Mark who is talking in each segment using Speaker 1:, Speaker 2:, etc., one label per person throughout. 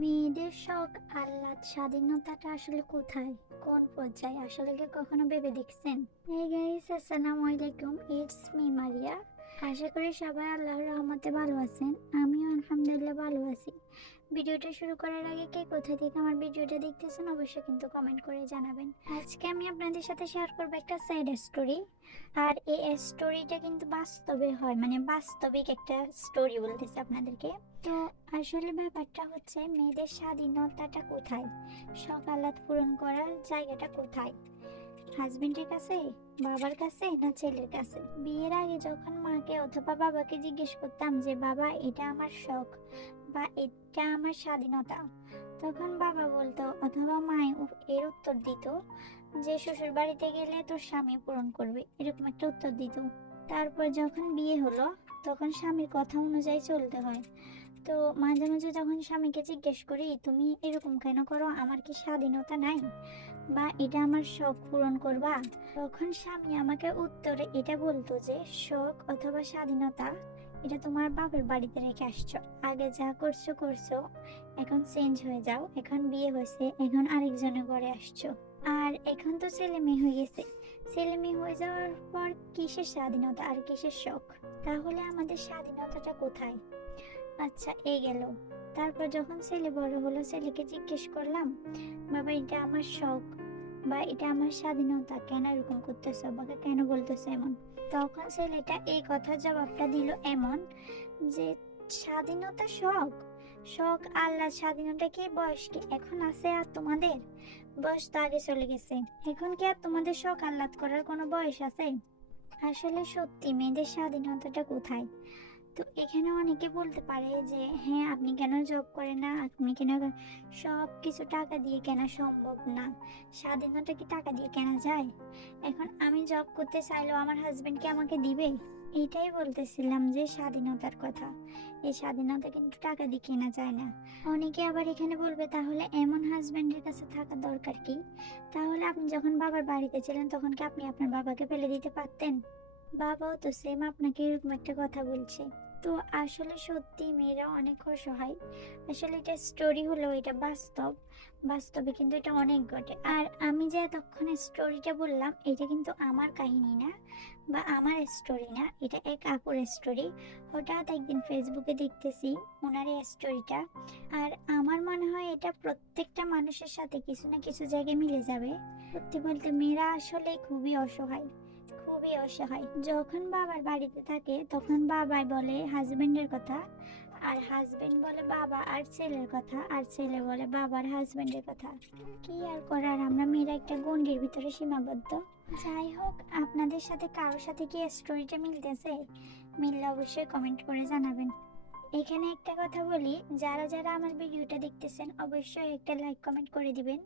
Speaker 1: মেয়েদের শখ আহ্লাদ স্বাধীনতাটা আসলে কোথায়? কোন পর্যায়ে? আসলে কি কখনো ভেবে দেখছেন? হে গাইস আসসালামু আলাইকুম। ইটস মি মারিয়া আশা করি সবাই আল্লাহর রহমতে ভালো আছেন। আমিও আলহামদুলিল্লাহ ভালো আছি। ভিডিওটা শুরু করার আগে কে কোথা থেকে আমার ভিডিওটা দেখতেছেন অবশ্যই কিন্তু কমেন্ট করে জানাবেন। আজকে আমি আপনাদের সাথে শেয়ার করব একটা স্যাড স্টোরি আর এই স্টোরিটা কিন্তু বাস্তবে হয় মানে বাস্তবিক একটা স্টোরি বলতেছে আপনাদেরকে। তো আসলে ব্যাপারটা হচ্ছে, মেয়েদের স্বাধীনতাটা কোথায়? সকালাত পূরণ করার জায়গাটা কোথায়? হাজবেন্ডের কাছে, বাবার কাছে না ছেলের কাছে? বিয়ের আগে যখন মাকে অথবা বাবাকে জিজ্ঞেস করতাম যে, বাবা, এটা আমার শখ বা এটা আমার স্বাধীনতা। তখন বাবা বলতো, অথবা উ- এর উত্তর দিত যে শ্বশুর বাড়িতে গেলে তোর স্বামী পূরণ করবে। এরকম একটা উত্তর দিত। তারপর যখন বিয়ে হলো, তখন স্বামীর কথা অনুযায়ী চলতে হয়। তো মাঝে মাঝে যখন স্বামীকে জিজ্ঞেস করি, তুমি এরকম কেন করো? আমার কি স্বাধীনতা নাই? বা এটা আমার শখ পূরণ করবা? তখন স্বামী আমাকে উত্তরে এটা বলতো যে, শখ অথবা স্বাধীনতা, এটা তোমার বাপের বাড়িতে রেখে আসছো। আগে যা করছ করছ। এখন চেঞ্জ হয়ে যাও। এখন বিয়ে হয়েছে। এখন আরেকজনের ঘরে আসছো। আর এখন তো ছেলে মেয়ে হয়ে গেছে। ছেলে মেয়ে হয়ে যাওয়ার পর কিসের স্বাধীনতা আর কিসের শখ? তাহলে আমাদের স্বাধীনতাটা কোথায়? আচ্ছা এই গেল। তারপর যখন ছেলে বড় হলো, ছেলেকে জিজ্ঞেস করলাম, বাবা, এটা আমার শখ বা এটা আমার স্বাধীনতা? কেন এরকম করতেছো? বাবা কেন বলতেছো এমন? তখন ছেলেটা এই কথা জবাবটা দিল এমন যে, স্বাধীনতা শখ? শখ আল্লাহ, স্বাধীনতা কি? বয়স কি এখন আছে আর তোমাদের? বয়স তো আগে চলে গেছে। এখন কি আর তোমাদের শখ আহ্লাদ করার কোনো বয়স আছে? আসলে সত্যি, মেয়েদের স্বাধীনতাটা কোথায়? তো এখানে অনেকে বলতে পারে যে হ্যাঁ আপনি কেন জব করেন না? আপনি কেন সব কিছু টাকা দিয়ে কেনা সম্ভব না? স্বাধীনতা কি টাকা দিয়ে কেনা যায়? এখন আমি জব করতে চাইলেও আমার হাজবেন্ড কি আমাকে দিবে? এটাই বলতেছিলাম যে, স্বাধীনতার কথা। এই স্বাধীনতা কিন্তু টাকা দিয়ে কেনা যায় না। অনেকে আবার এখানে বলবে, তাহলে এমন হাজবেন্ডের কাছে থাকা দরকার কি? তাহলে আপনি যখন বাবার বাড়িতে ছিলেন, তখন কি আপনি আপনার বাবাকে ফেলে দিতে পারতেন? বাবাও তো সেম আপনাকে এরকম একটা কথা বলছে। তো আসলে সত্যি মেয়েরা অনেক অসহায়। আসলে এটা স্টোরি হলো এটা বাস্তব। বাস্তবে কিন্তু এটা অনেক ঘটে। আর আমি যে এতক্ষণে স্টোরিটা বললাম, এটা কিন্তু আমার কাহিনী না বা আমার স্টোরি না, এটা এক আপুর স্টোরি হঠাৎ একদিন ফেসবুকে দেখতেছি ওনার এই স্টোরিটা আর আমার মনে হয় এটা প্রত্যেকটা মানুষের সাথে কিছু না কিছু জায়গায় মিলে যাবে। সত্যি বলতে মেয়েরা আসলে খুবই অসহায়। খুবই অসহায়। যখন বাবার বাড়িতে থাকে, তখন বাবাই বলে হাজবেন্ডের কথা, আর হাজবেন্ড বলে বাবা আর ছেলের কথা, আর ছেলে বলে বাবার হাজবেন্ডের কথা। কি আর করার, আমরা মেয়েরা একটা গন্ডির ভিতরে সীমাবদ্ধ। যাই হোক, আপনাদের সাথে কারোর সাথে কি স্টোরিটা মিলতেছে? মিললে অবশ্যই কমেন্ট করে জানাবেন। এখানে একটা কথা বলি, যারা যারা আমার ভিডিওটা দেখতেছেন, অবশ্যই একটা লাইক কমেন্ট করে দিবেন।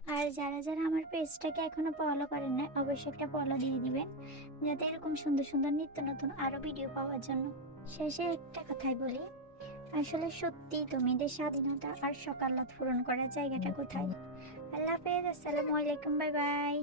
Speaker 1: আর যারা যারা আমার পেজটাকে এখনও ফলো করেন না অবশ্যই একটা ফলো দিয়ে দিবেন, যাতে এরকম সুন্দর সুন্দর নিত্য নতুন আরও ভিডিও পাওয়ার জন্য। শেষে একটা কথাই বলি, আসলে সত্যি তো মেয়েদের স্বাধীনতা আর সকালাত পূরণ করার জায়গাটা কোথায়? আল্লাহ হাফেজ, আসসালামু আলাইকুম বাই বাই